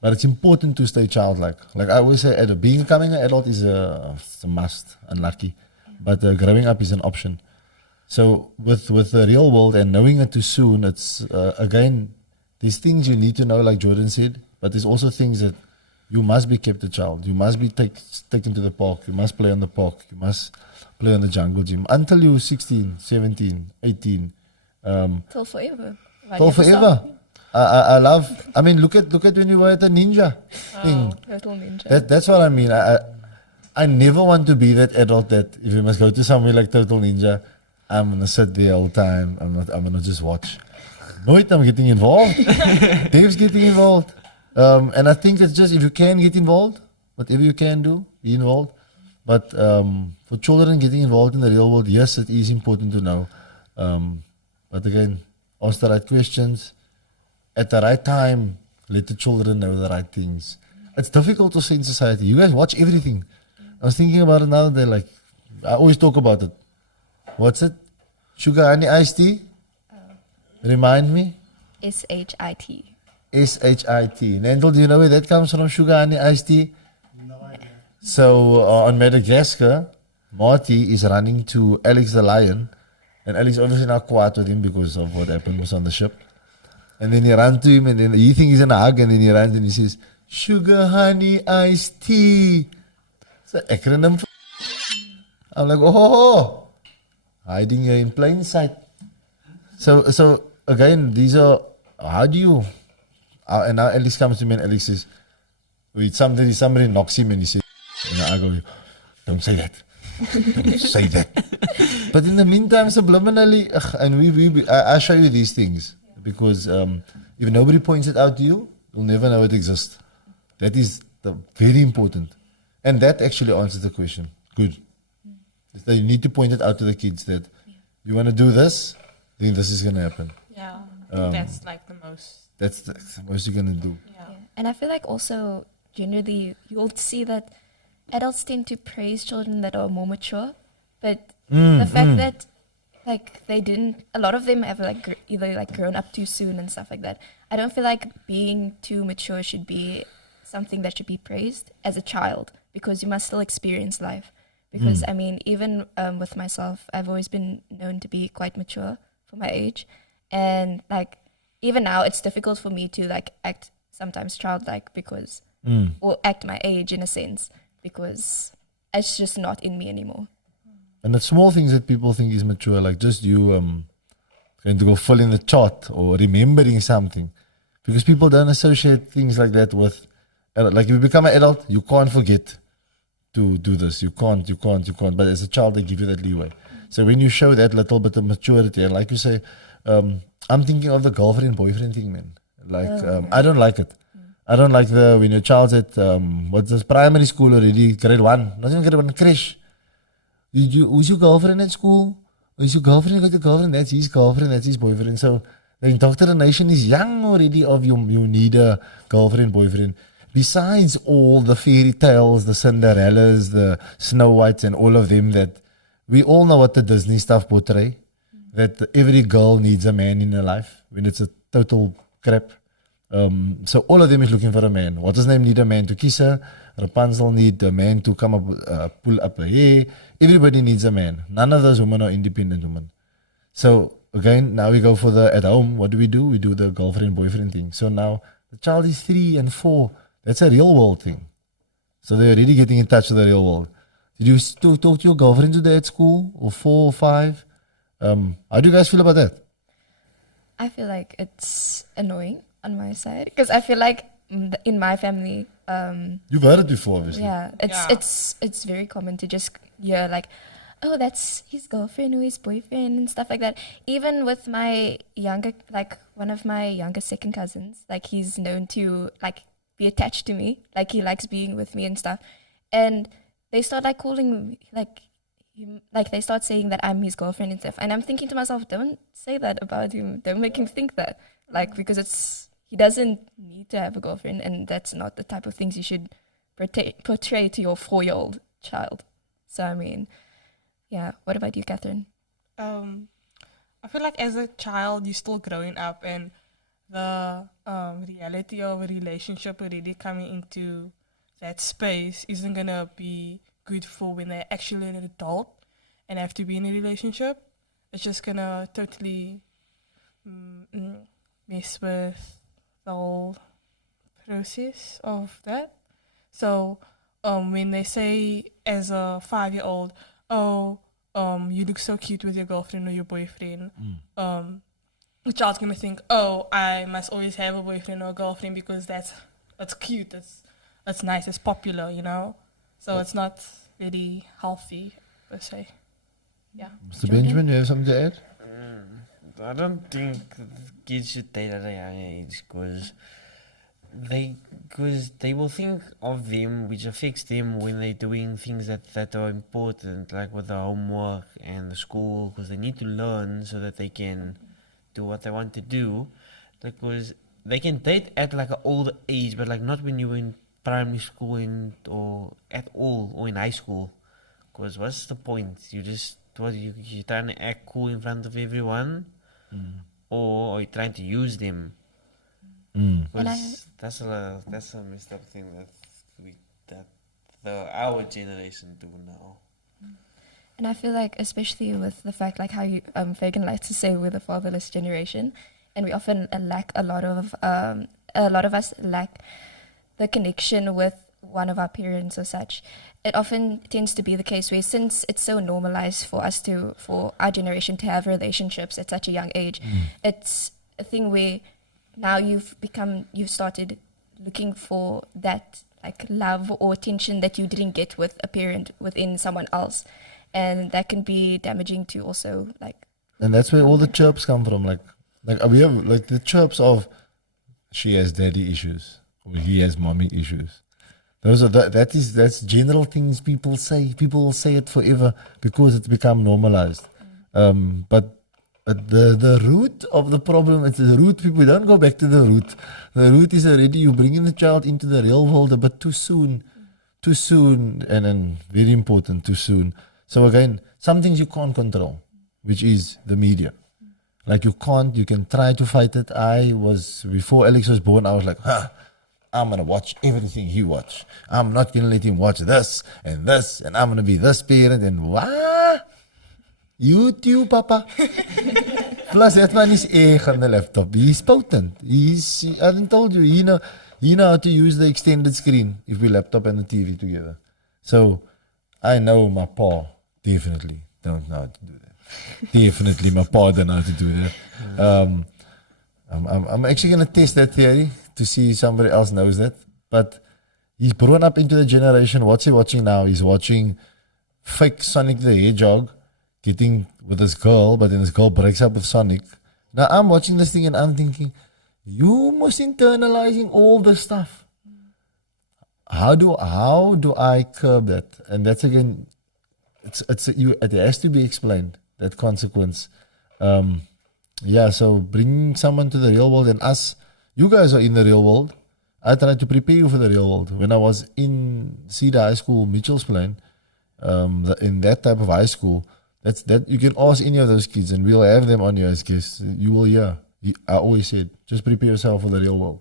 But it's important to stay childlike. Like I always say, becoming an adult is it's a must, unlucky. But growing up is an option. So with the real world and knowing it too soon, it's again, these things you need to know, like Jordan said, but there's also things that you must be kept a child. You must be taken to the park. You must play on the park. You must play on the jungle gym until you're 16, 17, 18. Till forever. Right, Till never forever. stop. I love. I mean, look at when you were at the ninja thing. Little ninja. That's what I mean. I never want to be that adult that if you must go to somewhere like Total Ninja, I'm gonna sit there all the time. I'm gonna just watch. Nooit, I'm getting involved. Dave's getting involved. And I think it's just if you can get involved, whatever you can do, be involved. But for children getting involved in the real world, yes, it is important to know. But again, ask the right questions at the right time. Let the children know the right things. It's difficult to say in society. You guys watch everything. I was thinking about it the other day. Like I always talk about it. What's it? Sugar honey iced tea. Remind me. SHIT. SHIT. Nandel, do you know where that comes from? Sugar honey iced tea. So on Madagascar, Marty is running to Alex the lion, and Alex obviously not quiet with him because of what happened was on the ship. And then he ran to him, and then he thinks he's in a hug, and then he runs and he says, "Sugar honey iced tea." It's an acronym. I'm like, oh, hiding here in plain sight. So again, these are how do you? And now Alex comes to me, and Alex says, "Wait, somebody knocks him, and he says." And I go, don't say that. Don't say that. But in the meantime, subliminally, and I show you these things because if nobody points it out to you, you'll never know it exists. That is very important. And that actually answers the question. Good. Is that you need to point it out to the kids that you want to do this, then this is going to happen. Yeah, I think that's like the most. That's the most you're going to do. Yeah. And I feel like also generally you'll see that adults tend to praise children that are more mature, but the fact that like they didn't, a lot of them have like either like grown up too soon and stuff like that. I don't feel like being too mature should be something that should be praised as a child because you must still experience life. Because I mean, even with myself, I've always been known to be quite mature for my age, and like even now, it's difficult for me to like act sometimes childlike because or act my age in a sense. Because it's just not in me anymore. And the small things that people think is mature, like just you going to go fill in the chart or remembering something. Because people don't associate things like that with, like if you become an adult, you can't forget to do this. You can't. But as a child, they give you that leeway. So when you show that little bit of maturity, and like you say, I'm thinking of the girlfriend-boyfriend thing, man. Like, I don't like it. I don't like when your child's at what's this primary school already, grade 1, not even grade 1, crash. Who's your girlfriend at school? Is your girlfriend got a girlfriend? That's his girlfriend, that's his boyfriend. So the indoctrination is young already of you need a girlfriend, boyfriend. Besides all the fairy tales, the Cinderellas, the Snow Whites and all of them that we all know what the Disney stuff portray. That every girl needs a man in her life when it's a total crap. So all of them is looking for a man. What does name need a man to kiss her? Rapunzel need a man to come up, pull up her hair. Everybody needs a man. None of those women are independent women. So again, now we go for the at home. What do? We do the girlfriend boyfriend thing. So now the child is 3 and 4. That's a real world thing. So they're already getting in touch with the real world. Did you talk to your girlfriend today at school or 4 or 5? How do you guys feel about that? I feel like it's annoying on my side because I feel like in my family, you've heard it before, obviously. Yeah, it's very common to just hear like, oh, that's his girlfriend or his boyfriend and stuff like that. Even with my younger, like one of my younger second cousins, like he's known to like be attached to me, like he likes being with me and stuff, and they start like calling me like they start saying that I'm his girlfriend and stuff, and I'm thinking to myself, don't say that about him, don't make him think that, like, because he doesn't need to have a girlfriend, and that's not the type of things you should portray to your 4-year-old child. So I mean, yeah. What about you, Catherine? I feel like as a child, you're still growing up, and the reality of a relationship already coming into that space isn't gonna be good for when they're actually an adult and have to be in a relationship. It's just gonna totally mess with the whole process of that. So when they say as a 5-year-old, oh, you look so cute with your girlfriend or your boyfriend, the child's gonna think, oh, I must always have a boyfriend or a girlfriend because that's cute, that's nice, it's popular, you know. So it's not really healthy per se. Yeah. Mr. Benjamin, you have something to add? I don't think kids should date at a young age because they will think of them, which affects them when they're doing things that are important, like with the homework and the school, because they need to learn so that they can do what they want to do. Because they can date at like an older age, but like not when you're in primary school or at all, or in high school. Because what's the point? You're trying to act cool in front of everyone, or are you trying to use them? Because that's a messed up thing that our generation do now. And I feel like, especially with the fact, like how you, Fagan likes to say, we're the fatherless generation, and we often lack a lot of us lack the connection with one of our parents or such. It often tends to be the case where, since it's so normalized for our generation to have relationships at such a young age, it's a thing where now you've started looking for that like love or attention that you didn't get with a parent within someone else. And that can be damaging to also like. And that's where all the chirps come from. Like we have like the chirps of she has daddy issues or he has mommy issues. That's general things people say. People will say it forever because it's become normalized. But the root of the problem, it's the root. People don't go back to the root. The root is already you bringing the child into the real world a bit too soon, and then very important, too soon. So again, some things you can't control, which is the media. Like you can try to fight it. Before Alex was born, I was like, I'm going to watch everything he watch. I'm not going to let him watch this, and I'm going to be this parent, and what? YouTube, papa. Plus, that man is egg on the laptop. He's potent. I haven't told you, he know how to use the extended screen if we laptop and the TV together. So, I know my pa definitely don't know how to do that. Definitely my pa don't know how to do that. I'm actually going to test that theory to see if somebody else knows that. But he's grown up into the generation. What's he watching now? He's watching fake Sonic the Hedgehog getting with this girl, but then this girl breaks up with Sonic. Now I'm watching this thing and I'm thinking, you must internalizing all this stuff. How do I curb that? And that's again, it has to be explained, that consequence. So bring someone to the real world, and you guys are in the real world. I tried to prepare you for the real world. When I was in Cedar High School, Mitchell's Plain, in that type of high school, that you can ask any of those kids and we'll have them on you as guests. You will hear. I always said, just prepare yourself for the real world.